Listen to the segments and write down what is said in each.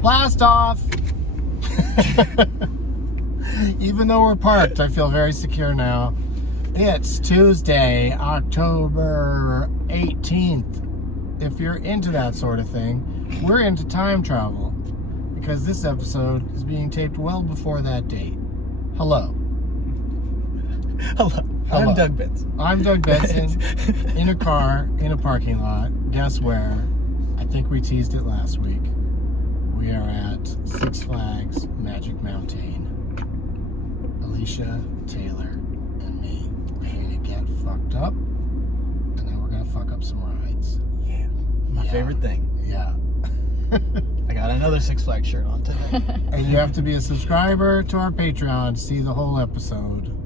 Blast off! Even though we're parked, I feel very secure now. It's Tuesday, October 18th. If you're into that sort of thing, we're into time travel. Because this episode is being taped well before that date. Hello. Hello. I'm Doug Benson. I'm Doug Benson, in a car, in a parking lot. Guess where? I think we teased it last week. We are at Six Flags Magic Mountain. Alicia, Taylor, and me. We're going to get fucked up, and then we're going to fuck up some rides. Yeah. My favorite thing. Yeah. I got another Six Flags shirt on today. And you have to be a subscriber to our Patreon to see the whole episode.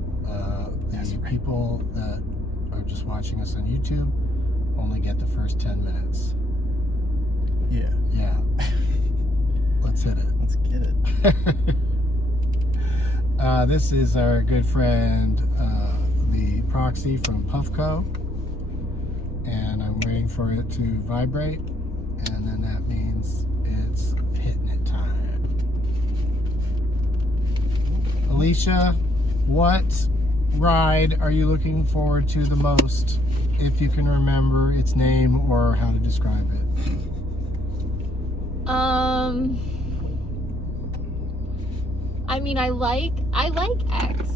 The people that are just watching us on YouTube only get the first 10 minutes. Yeah. Yeah. Let's hit it. Let's get it. This is our good friend, the proxy from Puffco. And I'm waiting for it to vibrate. And then that means it's hitting it time. Alicia, what ride are you looking forward to the most, if you can remember its name or how to describe it? I mean, I like X.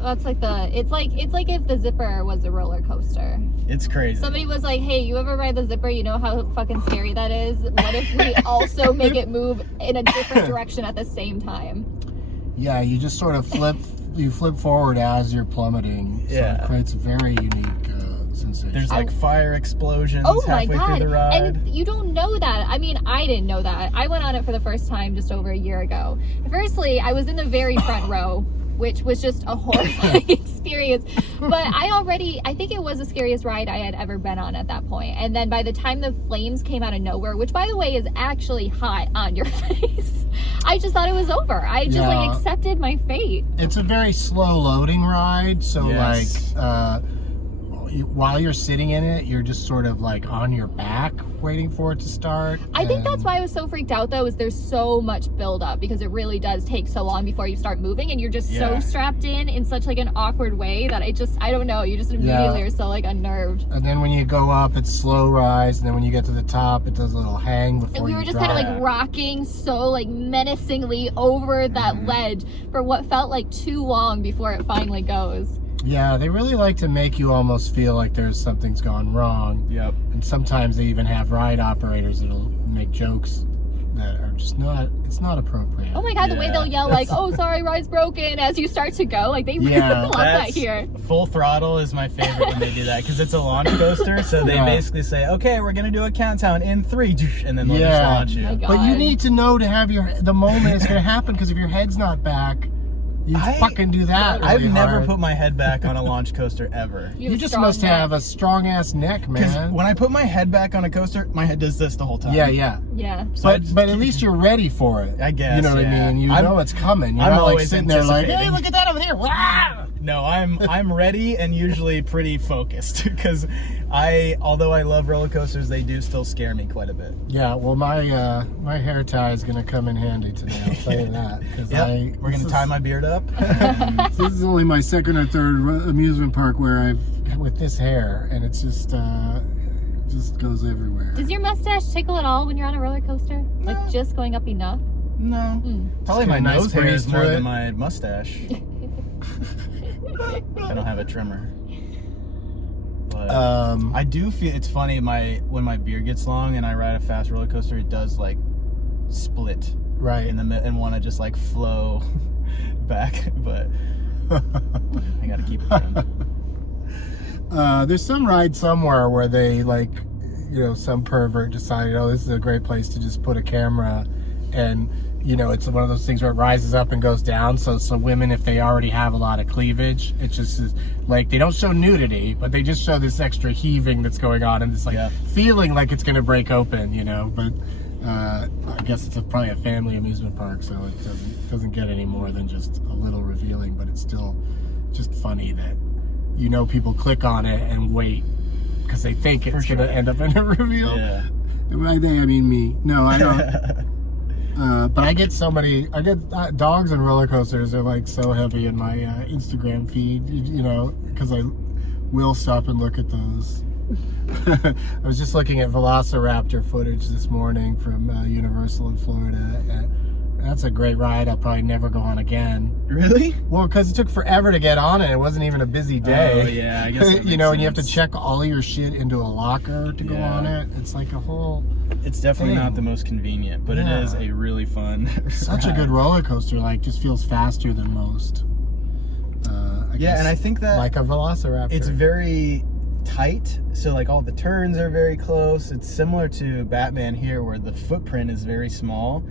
That's like it's like if the Zipper was a roller coaster. It's crazy. Somebody was like, hey, you ever ride the Zipper? You know how fucking scary that is? What if we also make it move in a different direction at the same time? Yeah, you just sort of flip forward as you're plummeting. So it creates a very unique sensation. There's like fire explosions my halfway God. through the ride. And you don't know that. I mean, I didn't know that. I went on it for the first time just over a year ago. Firstly, I was in the very front row, which was just a horrifying experience. But I think it was the scariest ride I had ever been on at that point. And then by the time the flames came out of nowhere, which by the way is actually hot on your face, I just thought it was over. I just like accepted my fate. It's a very slow loading ride. So like, while you're sitting in it, you're just sort of like on your back waiting for it to start. I think that's why I was so freaked out though, is there's so much buildup because it really does take so long before you start moving, and you're just so strapped in such like an awkward way that I don't know, you just immediately are so like unnerved. And then when you go up, it's slow rise, and then when you get to the top, it does a little hang before you And we were just kind of like rocking so like menacingly over that ledge for what felt like too long before it finally goes. Yeah, they really like to make you almost feel like something's gone wrong. Yep. And sometimes they even have ride operators that'll make jokes that are just it's not appropriate. Oh my God, the way they'll yell like, oh, sorry, ride's broken as you start to go. Like, they really love that here. Full throttle is my favorite when they do that, because it's a launch coaster, so they basically say, okay, we're going to do a countdown in 3, and then they'll just launch you. But you need to know to have the moment it's going to happen, because if your head's not back, you fucking do that really I've never hard. put my head back on a launch coaster ever. You just must have a strong ass neck, man. When I put my head back on a coaster, my head does this the whole time. Yeah. So but at least you're ready for it. I guess. You know what I mean? You know it's coming. You're not like sitting there like, hey, look at that over there. Wow! No, I'm ready and usually pretty focused, because although I love roller coasters, they do still scare me quite a bit. Yeah, well, my hair tie is gonna come in handy today. I'll tell you that. We're gonna tie my beard up. This is only my second or third amusement park where with this hair, and it's just goes everywhere. Does your mustache tickle at all when you're on a roller coaster? No. Like just going up enough? No. Probably my nose hair is more than my mustache. I don't have a trimmer. But I do feel it's funny when my beard gets long and I ride a fast roller coaster, it does like split in the and want to just like flow back, but I gotta keep it trimmed. There's some ride somewhere where they like, some pervert decided, oh, this is a great place to just put a camera, and it's one of those things where it rises up and goes down. So women, if they already have a lot of cleavage, it just is like, they don't show nudity, but they just show this extra heaving that's going on, and it's like feeling like it's going to break open, But I guess it's probably a family amusement park, so it doesn't get any more than just a little revealing, but it's still just funny that people click on it and wait because they think it's going to end up in a reveal. And by they, I mean me. No, I don't. But I get dogs and roller coasters are like so heavy in my Instagram feed, you know, because I will stop and look at those. I was just looking at Velociraptor footage this morning from Universal in Florida. And that's a great ride. I'll probably never go on again. Really? Well, because it took forever to get on it. It wasn't even a busy day. Oh, yeah, I guess you know, and you have to check all your shit into a locker to go on it. It's like a whole... It's definitely not the most convenient, but it is a really fun Such a good roller coaster. Like, just feels faster than most. I guess, and I think that... Like a Velociraptor. It's very tight, so like all the turns are very close. It's similar to Batman here, where the footprint is very small,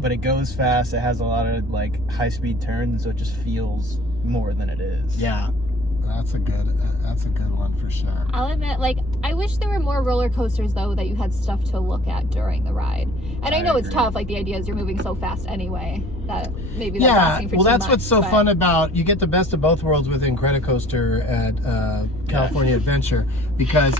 but it goes fast. It has a lot of like high-speed turns, and so it just feels more than it is. Yeah, that's a good one for sure. I'll admit, like, I wish there were more roller coasters though that you had stuff to look at during the ride. And I know it's tough. Like, the idea is you're moving so fast anyway that maybe that's asking for too much. Well, that's what's so fun about, you get the best of both worlds with Incredicoaster at California Adventure, because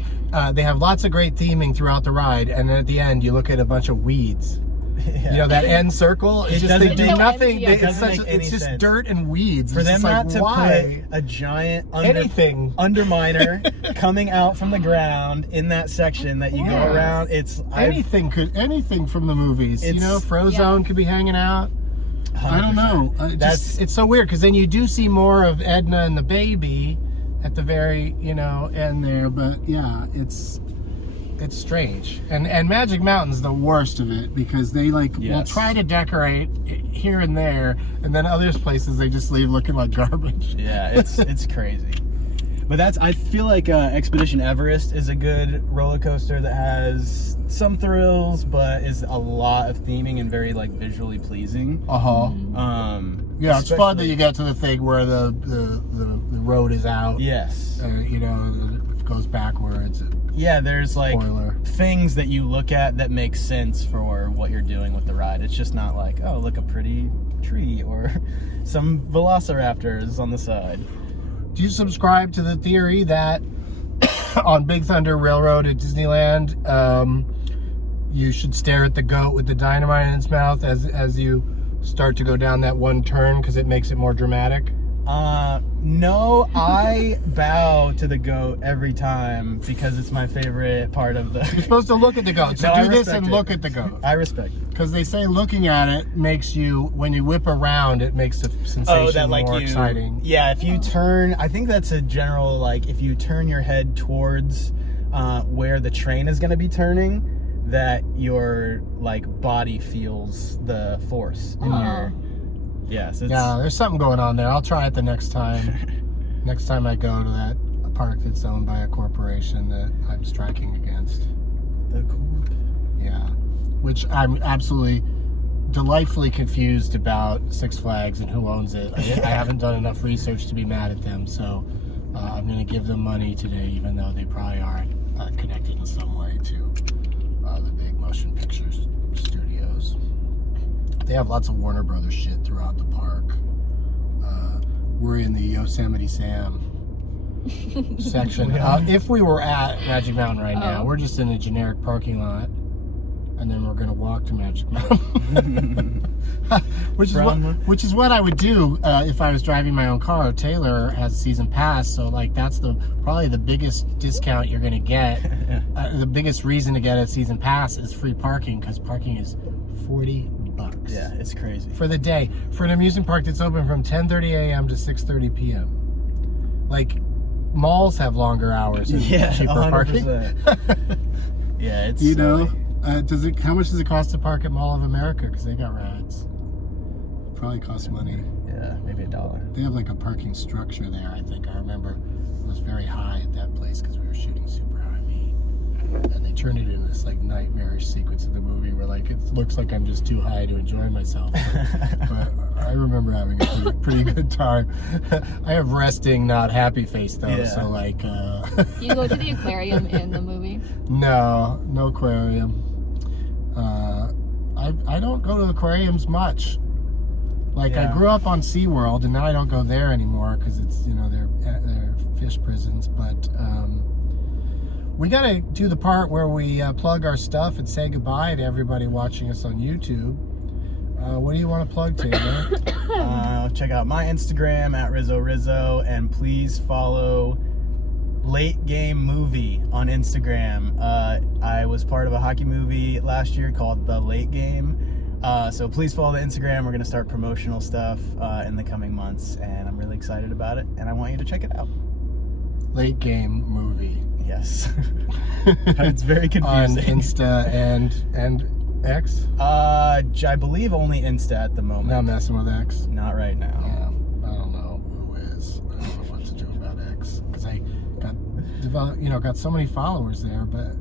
they have lots of great theming throughout the ride, and then at the end you look at a bunch of weeds. You know, that end circle, it's just, they do nothing. It's just sense. Dirt and weeds. For them not to put a giant underminer coming out from the ground in that section that you go around, anything from the movies. You know, Frozone could be hanging out. 100%. I don't know. It's so weird, because then you do see more of Edna and the baby at the very, you know, end there. But yeah, it's strange. And Magic Mountain's the worst of it, because they will try to decorate here and there, and then other places they just leave looking like garbage. Yeah, it's crazy. But I feel like Expedition Everest is a good roller coaster that has some thrills, but is a lot of theming and very like visually pleasing. Yeah, it's fun that you get to the thing where the road is out. Yes. You know, it goes backwards. Yeah, there's like things that you look at that make sense for what you're doing with the ride. It's just not like, oh, look, a pretty tree or some velociraptors on the side. Do you subscribe to the theory that on Big Thunder Railroad at Disneyland, you should stare at the goat with the dynamite in its mouth as you start to go down that one turn, because it makes it more dramatic? No, I bow to the goat every time because it's my favorite part of the... You're supposed to look at the goat. So do this and look at the goat. I respect it. Because they say looking at it makes you, when you whip around, it makes the sensation more exciting. Yeah, if you turn, I think that's a general, like, if you turn your head towards where the train is going to be turning, that your, like, body feels the force in your... Yes. Yeah, there's something going on there. I'll try it the next time. Next time I go to that park that's owned by a corporation that I'm striking against. The corp? Yeah. Which I'm absolutely delightfully confused about Six Flags and who owns it. I haven't done enough research to be mad at them, so I'm going to give them money today, even though they probably aren't connected in some way to the big motion pictures studios. They have lots of Warner Brothers shit throughout the park. We're in the Yosemite Sam section. If we were at Magic Mountain right now, we're just in a generic parking lot, and then we're gonna walk to Magic Mountain, which is what I would do if I was driving my own car. Taylor has a season pass, so like that's probably the biggest discount you're gonna get. The biggest reason to get a season pass is free parking, because parking is $40. Yeah, it's crazy. For the day. For an amusement park that's open from 10:30 a.m. to 6:30 p.m. Like, malls have longer hours and cheaper 100%. Parking. Yeah, it's... You know, how much does it cost to park at Mall of America? Because they got rides. Probably costs money. Yeah, maybe $1. They have like a parking structure there, I think. I remember it was very high at that place because we were shooting Super High Meat. And they turned it into this like nightmarish sequence in the movie where like it looks like I'm just too high to enjoy myself. But I remember having a pretty good time. I have resting, not happy face though. So like. You go to the aquarium in the movie? No aquarium. I don't go to aquariums much. Like I grew up on SeaWorld, and now I don't go there anymore because it's, you know, they're fish prisons. But we got to do the part where we plug our stuff and say goodbye to everybody watching us on YouTube. What do you want to plug, Taylor? Check out my Instagram at RizzoRizzo, and please follow Late Game Movie on Instagram. I was part of a hockey movie last year called The Late Game. So please follow the Instagram. We're going to start promotional stuff in the coming months, and I'm really excited about it, and I want you to check it out. Late Game Movie. Yes. It's very confusing. On Insta and X? I believe only Insta at the moment. Not messing with X? Not right now. Yeah, I don't know who is. I don't know what to do about X. Because I got so many followers there, but,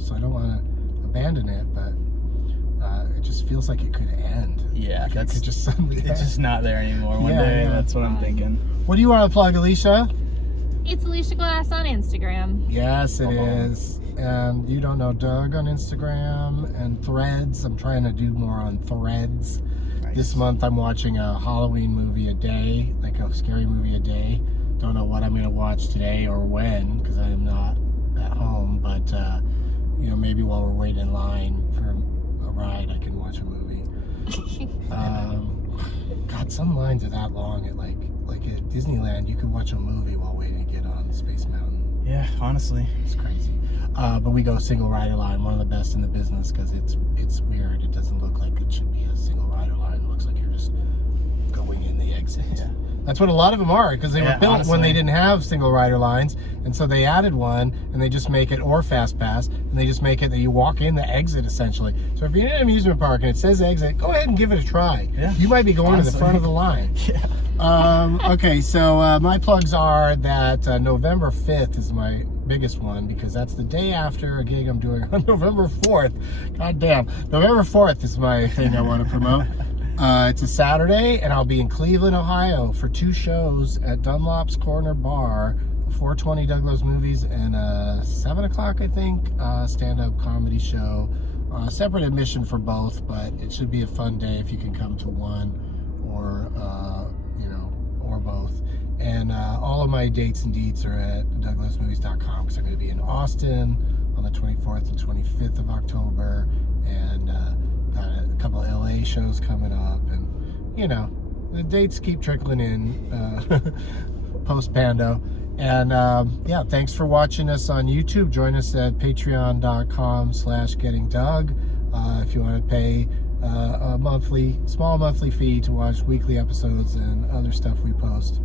so I don't want to abandon it, but it just feels like it could end. Yeah, like it could just suddenly it's just not there anymore. One day, that's what I'm thinking. What do you want to plug, Alicia? It's Alicia Glass on Instagram. Yes, it is. And you don't know Doug on Instagram and Threads. I'm trying to do more on Threads. Nice. This month I'm watching a Halloween movie a day, like a scary movie a day. Don't know what I'm going to watch today or when, because I am not at home. But, maybe while we're waiting in line for a ride, I can watch a movie. God, some lines are that long at like at Disneyland, you could watch a movie while waiting to get on Space Mountain. Yeah, honestly. It's crazy. But we go single rider line, one of the best in the business, because it's weird. It doesn't look like it should be a single rider line. It looks like you're just going in the exit. Yeah. That's what a lot of them are, because they were built when they didn't have single rider lines, and so they added one, and they just make it, or fast pass, and they just make it that you walk in the exit, essentially. So if you're in an amusement park and it says exit, go ahead and give it a try. Yeah. You might be going to the front of the line. Yeah. Okay, so my plugs are that November 5th is my biggest one, because that's the day after a gig I'm doing on November 4th. God damn. November 4th is my thing I want to promote. It's a Saturday, and I'll be in Cleveland, Ohio for 2 shows at Dunlop's Corner Bar, 420 Douglas Movies, and 7 o'clock, I think, stand-up comedy show. Separate admission for both, but it should be a fun day if you can come to one or both. And all of my dates and deets are at douglasmovies.com, because I'm going to be in Austin on the 24th and 25th of October, and got a couple of LA shows coming up, and the dates keep trickling in post Pando. And thanks for watching us on YouTube. Join us at patreon.com/gettingdoug if you want to pay a small monthly fee to watch weekly episodes and other stuff we post.